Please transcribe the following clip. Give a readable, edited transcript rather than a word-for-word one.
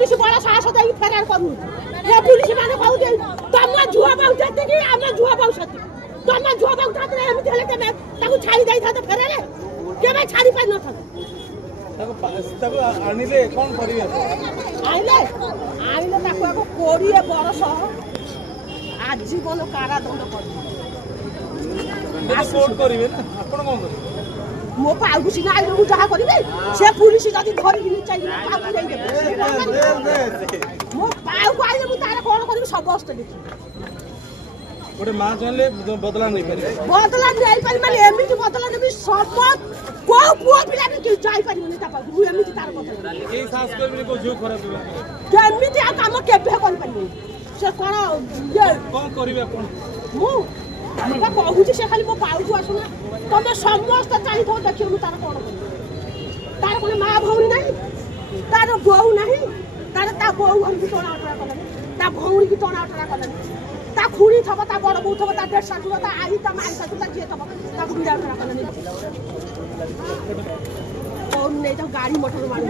police बड़ा साहस दे फेरार करू ये पुलिस माने कहू दे तम जुआ बाउ जाते कि हम जुआ बाउ सती तम जुआ बाउ जाते हम हेले ते ताकू छाड़ी दई था तो फेरारे के भाई छाड़ी पाइ न था तब आनिले कोन करिवे आइले ताकू को 20 बरस आजीवन कारादंड कर कोर्ट करिवे ना आपण कोन करिवे मो पाउ सिना आइले मु जहा करिवे से पुलिस जदी धरि नि चाहिए पाउ दे दे मो पाउ को आइले मु तारा कोन करिवे सब अस्त देखि गोटे मां जानले बदला नहीं पारे माने एमिति बदला देबी सब को पुओ पिला भी कि जाई पारि मने तापा मु एमिति तार बदला ए सास करबी को जो खराब होला केमिति आ काम केबे कर पारि से कोन ये कोन करिवे कोन मु हमरा कहूची से खाली मो पाउ को आसुना तमे समस्त चाहि थो देखियो मु तार कोन कर तार कोन मां भौणी नाही तार बहू नाही तार ता बहू हम भी टोना उठरा करनी ता भौणी की टोना उठरा करनी ता खुड़ी थब ता बड़ बहू थब ता डेढ़ सासु ता आई ता माई सासु ता जे थब ता बुढ़ा उठरा करनी और नहीं तो गाड़ी मोटर मार